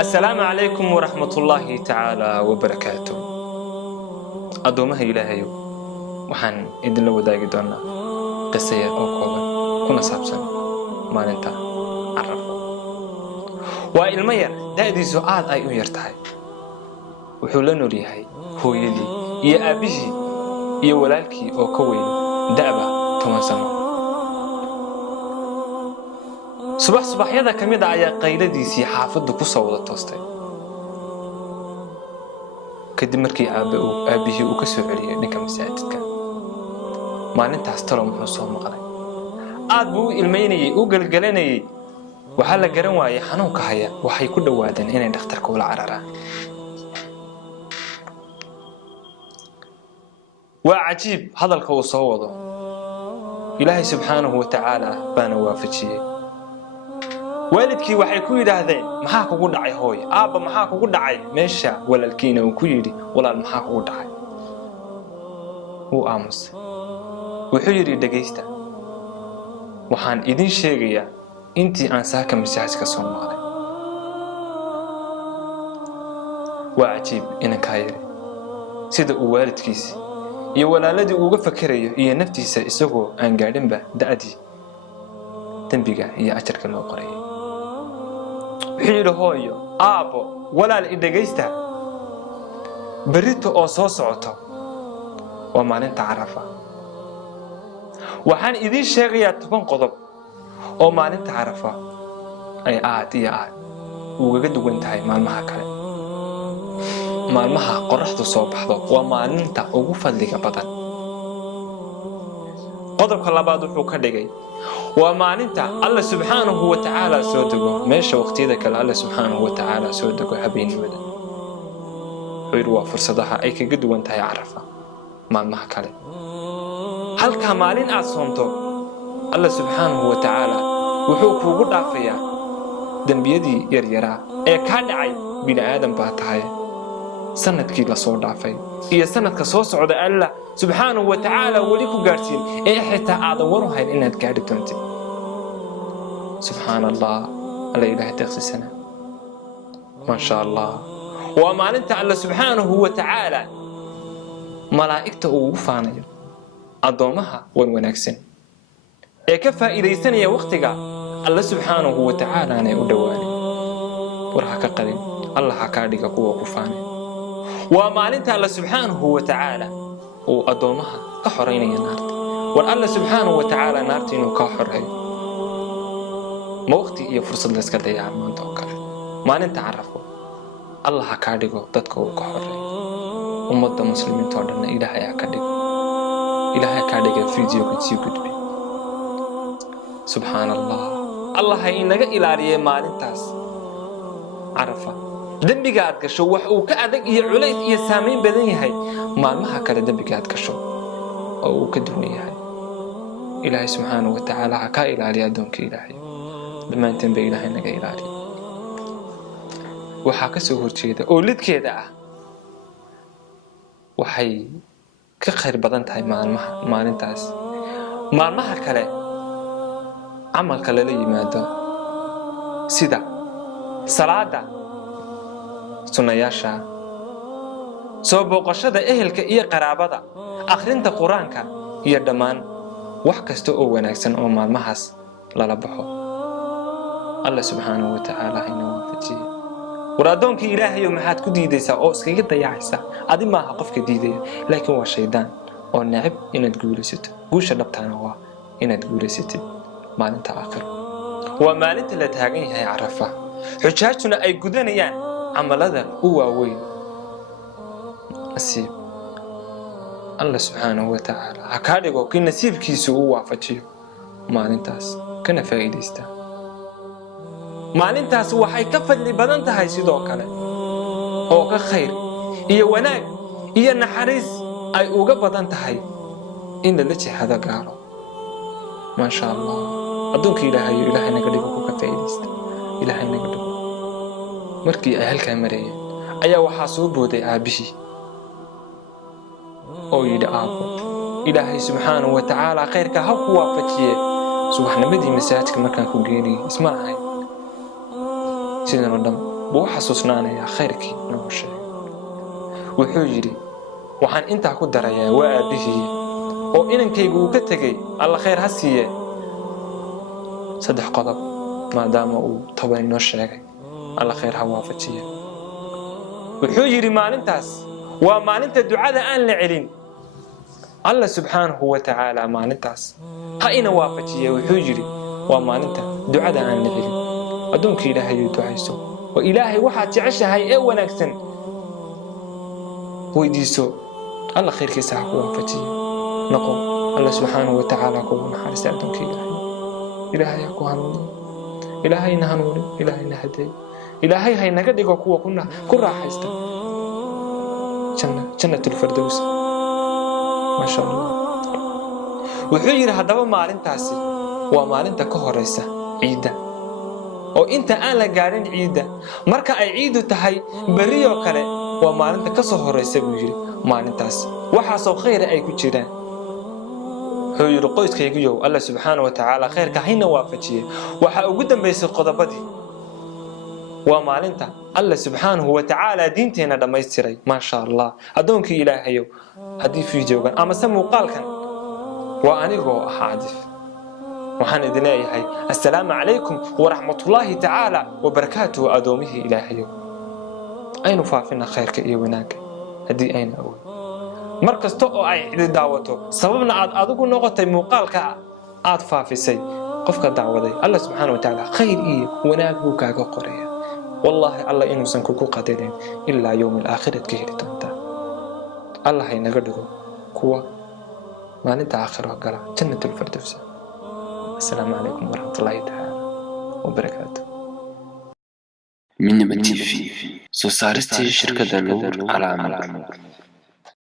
السلام عليكم ورحمة الله تعالى وبركاته. أدومها إلهي وحن إذن لو داقي دونا قصية أو كوبا كنا سابسا ما ننتا عرف وإلمير دادي سؤال أي يرتاي وحولنو ليهي هو يلي يا أبيجي يا ولالكي أو كوين دابا توان سنة صباح يدا كميدا ayaa qayladisi xaafadu ku soo wada toostay kadib markii aabihii uu ka soo celiyay dhanka masaajidka maalintaas talo muxuu soo maqlay aad buu ilmeynayay uu galgalanayay waxa la garan waayay xanuunka haya waxay ku dhawaadeen inay dhakhtarka ula cararaan waa cajiib hadalka uu soo wado ilaahay subxaanahu wa ta'aala baana waafajiyay والدكي waxay ku yiraahdeen maxaa kugu dhacay hooy aaba maxaa kugu dhacay meesha walaalkiina uu ku yiri walaal maxaa kugu dhacay uu aamus wuxuu yiri dhageysta waxaan idin sheegayaa intii aan saaka masaajidka soo maqlay waa cajiib inanka yiri sida uu waalidkiisa iyo walaaladii uga fakarayo iyo naftiisa isagoo aan gaadhinba da'dii dambiga iyo ajarka loo qoray hooyo aabo walaal idageysta barito oo soo socoto waa maalinta Carafa waxaan idin sheegayaa 10 qodob oo maalinta Carafa ay aad iyo aad uga duwan tahay maalmaha kale maalmaha qorraxdu soo baxdo waa maalinta ugu fadliga badan qodobka labaad wuxuu ka dhigay ومعناتها الله سبحانه وتعالى سودقه ماشي وقتيدا كلا الله سبحانه وتعالى سودقه حبيني ودا ويروا فرصتها أي كجد وانت يعرفها مع المحكلة هل كمالين أصومته الله سبحانه وتعالى وحوك وقول عفيا دم بيدي يريرا أي كان عي بين آدم باتهاي سنة كيلا صور عفيا هي سنة كصوص عود الله سبحانه وتعالى وليكو قارسين إيه حتى أعذوره هاي إنها تقعد تنتي سبحان الله على إله تغسي سنة ما شاء الله وما أنت الله سبحانه وتعالى ملائكته وفانية أضومها ونكسن إيه كفى إلي سنة وقتك الله سبحانه وتعالى أنا أدواني ورحك قديم الله حكادك قوة كفاني وما أنت الله سبحانه وتعالى وأدومها كحرين يا نارت والله سبحانه وتعالى نارتي إنه كحرين ما وقتي هي فرصة لسكت يا عم أنت وكله ما أنت عرفه الله حكاديكو تدكو كحرين ومضى مسلمين تودنا إلهي حكاديكو إلهي حكاديكو فيديو كتير كتبي سبحان الله الله هي إنك إلهي ما أنتاس عرفه دنبي قاعد كشو وكأذك يعليت يسامين بدني هاي ما كلا دنبي قاعد كشو أو كدوني هاي إلهي سبحانه وتعالى حكا إلهي أدونك إلهي بما تنبي إلهي إنك إلهي وحكا سهور كذا أولد كذا وحي كخير بدن هاي ما ننتاس ما كلا عمل كلا لي ماذا سيدا صلاة sunayaasha soo booqashada ehelka iyo qaraabada akhrinta quraanka iyo dhamaan wax kasta oo wanaagsan oo maalmahaas lala baxo Allah subhanahu wa ta'ala inna wafajiye waraadonki ilaahay maxaad ku diidaysaa oo iskaga dayacaysa adi maaha qofka diidaya laakiin waa shaydaan oo nacib inaad guulaysato guusha dhabtaana waa inaad guulaysatid maalinta aakhir waa maalinta la taagan yahay Carafa xujaajuna ay gudanayaan عملها هو وين نسيب الله سبحانه وتعالى هكذا كي نسيب كيسو هو فتشيو ما ننتاس كنا فايديستا ما ننتاس هو حيكفل اللي بدنتها هاي سيدو كله هو كخير هي وناك هي النحريس أي أوجا بدنتها هاي إن اللي هذا قالوا ما شاء الله أدونك إلهي نقدر كوكا فايديستا إلهي نقدر markii ay halka marayeen ayaa waxa soo booday aabihii oo yidhi aabo ilaahay subxaanahu wa ta'aala khayrka ha ku waafajiye subaxnimadii masaajidka markaan ku geynayay isma lahayn sidan oo dhan buu xasuusnaanayaa khayrkii noo sheegay wuxuu yidhi waxaan intaa ku darayaa waa aabihii oo inankaygu uu ka tegey alla khayr ha siiye 3 qodob maadaama uu 10 noo sheegay alla khayr ha waafajiye wuxuu yidhi maalintaas waa maalinta ducada aan la celin alla subxaanahu wa tacaala maalintaas ha ina waafajiye wuxuu yidhi waa maalinta ducada aan la celin adduunka ilaahay uu ducayso oo ilaahay waxaad jeceshahay ee wanaagsan weydiiso alla khayrkiisa ha ku waafajiye noqo alla subxaanahu wa tacaala kugu naxariista adduunka ilaahay ha ku hanuuniyo ilaahayna hanuuni ilaahayna hadeey ilaahay haynaga dhigo kuwa ku raaxaysta jannatul firdaws ma sha Allah wuxuu yiri hadaba maalintaasi waa maalinta ka horeysa ciida oo inta aan la gaarin ciida marka ay ciidu tahay bariyo kale waa maalinta ka soo horeysa buu yiri maalintaas waxa soo khayr ay ku jiraan wuxuu yiri qoyskaygiyo Allah subhanahu wa ta'ala khayrka hayna waafajiye waxa ugu dambeysay qodobadii waa maalinta Allah subhanahu wa ta'ala diinteena dhameystiray ma sha Allah adoonki ilaahayo hadii fiidiyoogan ama muuqaalkan waa anigoo xaadif waxaan idin leeyahay assalaamu calaykum wa rahmatullahi ta'ala wa barakaatuhu adoomihi ilaahayo aynu faafina khayrka iyo wanaagga hadii ayna awood markasto oo ay cid daawato sababna aad adigu noqotay muuqaalka aad faafisay qofka daawaday Allah subhanahu wa ta'ala khayr iyo wanaag buu kaaga qoraya والله الله إنه سنكوكو قادرين إلا يوم الآخرة كهري تنتا الله هينغدغو كوا ما ننت آخر وقلا جنة الفردوس السلام عليكم ورحمة الله تعالى وبركاته من نبتي في سوسارستي شركة نور على عمل